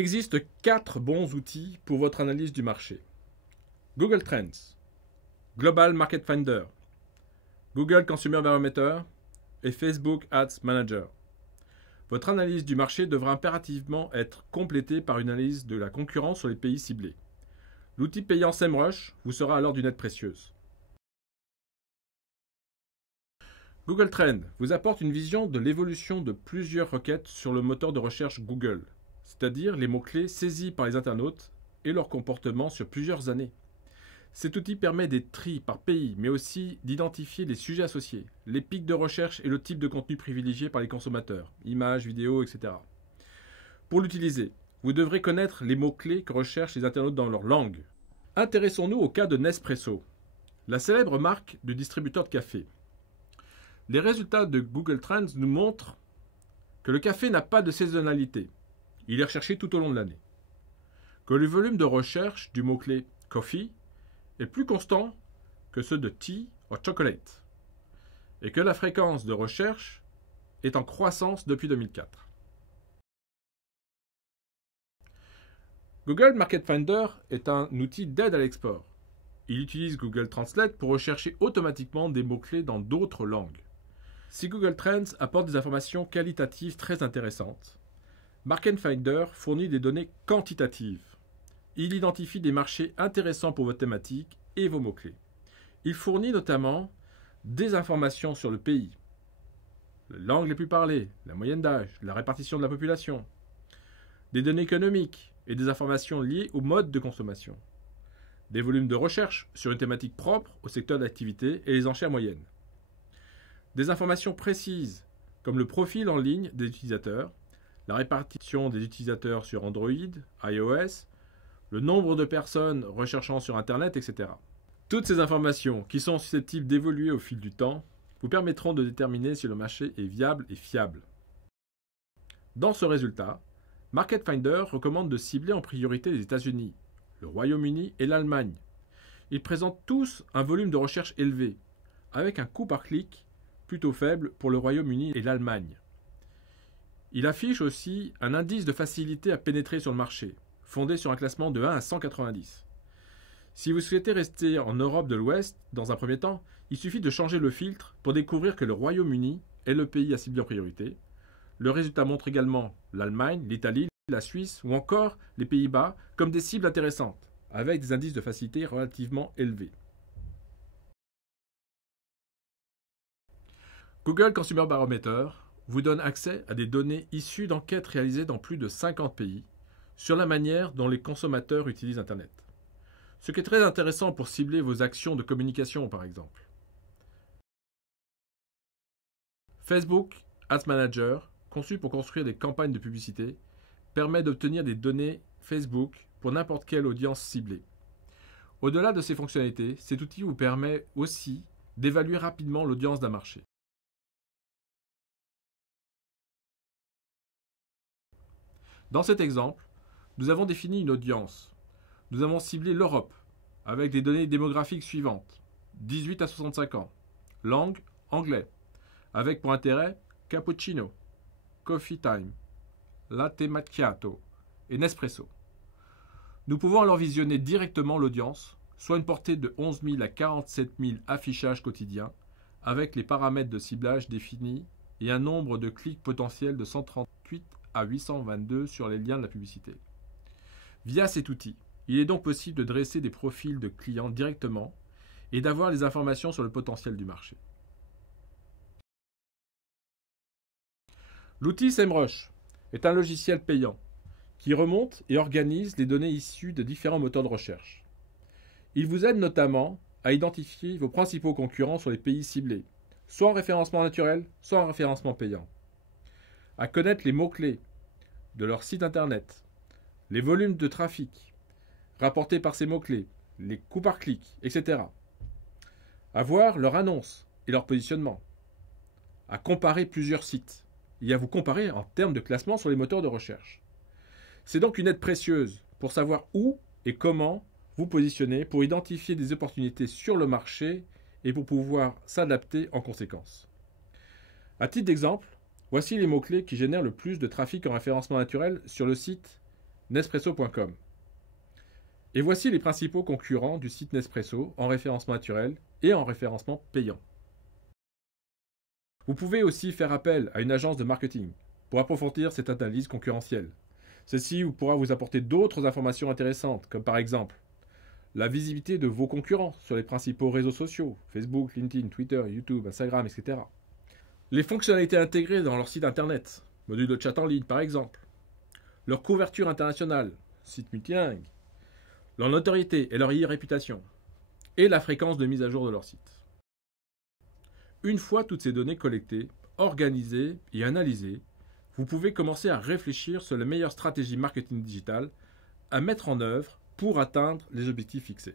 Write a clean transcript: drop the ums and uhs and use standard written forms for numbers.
existe 4 bons outils pour votre analyse du marché. Google Trends, Global Market Finder, Google Consumer Barometer et Facebook Ads Manager. Votre analyse du marché devra impérativement être complétée par une analyse de la concurrence sur les pays ciblés. L'outil payant SEMrush vous sera alors d'une aide précieuse. Google Trends vous apporte une vision de l'évolution de plusieurs requêtes sur le moteur de recherche Google, c'est-à-dire les mots-clés saisis par les internautes et leur comportement sur plusieurs années. Cet outil permet des tris par pays, mais aussi d'identifier les sujets associés, les pics de recherche et le type de contenu privilégié par les consommateurs, images, vidéos, etc. Pour l'utiliser, vous devrez connaître les mots-clés que recherchent les internautes dans leur langue. Intéressons-nous au cas de Nespresso, la célèbre marque de distributeur de café. Les résultats de Google Trends nous montrent que le café n'a pas de saisonnalité. Il est recherché tout au long de l'année. Que le volume de recherche du mot-clé coffee est plus constant que ceux de tea ou chocolate. Et que la fréquence de recherche est en croissance depuis 2004. Google Market Finder est un outil d'aide à l'export. Il utilise Google Translate pour rechercher automatiquement des mots-clés dans d'autres langues. Si Google Trends apporte des informations qualitatives très intéressantes, Market Finder fournit des données quantitatives. Il identifie des marchés intéressants pour votre thématique et vos mots-clés. Il fournit notamment des informations sur le pays, les langues les plus parlées, la moyenne d'âge, la répartition de la population, des données économiques et des informations liées au mode de consommation, des volumes de recherche sur une thématique propre au secteur d'activité et les enchères moyennes, des informations précises comme le profil en ligne des utilisateurs, la répartition des utilisateurs sur Android, iOS, le nombre de personnes recherchant sur Internet, etc. Toutes ces informations, qui sont susceptibles d'évoluer au fil du temps, vous permettront de déterminer si le marché est viable et fiable. Dans ce résultat, Market Finder recommande de cibler en priorité les États-Unis, le Royaume-Uni et l'Allemagne. Ils présentent tous un volume de recherche élevé, avec un coût par clic plutôt faible pour le Royaume-Uni et l'Allemagne. Il affiche aussi un indice de facilité à pénétrer sur le marché, fondé sur un classement de 1 à 190. Si vous souhaitez rester en Europe de l'Ouest, dans un premier temps, il suffit de changer le filtre pour découvrir que le Royaume-Uni est le pays à cibler en priorité. Le résultat montre également l'Allemagne, l'Italie, la Suisse ou encore les Pays-Bas comme des cibles intéressantes, avec des indices de facilité relativement élevés. Google Consumer Barometer vous donne accès à des données issues d'enquêtes réalisées dans plus de 50 pays sur la manière dont les consommateurs utilisent Internet. Ce qui est très intéressant pour cibler vos actions de communication, par exemple. Facebook Ads Manager, conçu pour construire des campagnes de publicité, permet d'obtenir des données Facebook pour n'importe quelle audience ciblée. Au-delà de ces fonctionnalités, cet outil vous permet aussi d'évaluer rapidement l'audience d'un marché. Dans cet exemple, nous avons défini une audience. Nous avons ciblé l'Europe avec des données démographiques suivantes. 18 à 65 ans. Langue, anglais. Avec pour intérêt cappuccino, coffee time, latte macchiato et Nespresso. Nous pouvons alors visionner directement l'audience, soit une portée de 11 000 à 47 000 affichages quotidiens, avec les paramètres de ciblage définis et un nombre de clics potentiels de 138 à 822 sur les liens de la publicité. Via cet outil, il est donc possible de dresser des profils de clients directement et d'avoir les informations sur le potentiel du marché. L'outil SEMrush est un logiciel payant qui remonte et organise les données issues de différents moteurs de recherche. Il vous aide notamment à identifier vos principaux concurrents sur les pays ciblés, soit en référencement naturel, soit en référencement payant, à connaître les mots-clés de leur site internet, les volumes de trafic rapportés par ces mots-clés, les coûts par clic, etc. À voir leur annonce et leur positionnement, à comparer plusieurs sites et à vous comparer en termes de classement sur les moteurs de recherche. C'est donc une aide précieuse pour savoir où et comment vous positionner pour identifier des opportunités sur le marché et pour pouvoir s'adapter en conséquence. À titre d'exemple, voici les mots-clés qui génèrent le plus de trafic en référencement naturel sur le site Nespresso.com. Et voici les principaux concurrents du site Nespresso en référencement naturel et en référencement payant. Vous pouvez aussi faire appel à une agence de marketing pour approfondir cette analyse concurrentielle. Celle-ci pourra vous apporter d'autres informations intéressantes, comme par exemple la visibilité de vos concurrents sur les principaux réseaux sociaux, Facebook, LinkedIn, Twitter, YouTube, Instagram, etc. Les fonctionnalités intégrées dans leur site internet, module de chat en ligne par exemple, leur couverture internationale, site multilingue, leur notoriété et leur e-réputation, et la fréquence de mise à jour de leur site. Une fois toutes ces données collectées, organisées et analysées, vous pouvez commencer à réfléchir sur les meilleures stratégies marketing digital à mettre en œuvre pour atteindre les objectifs fixés.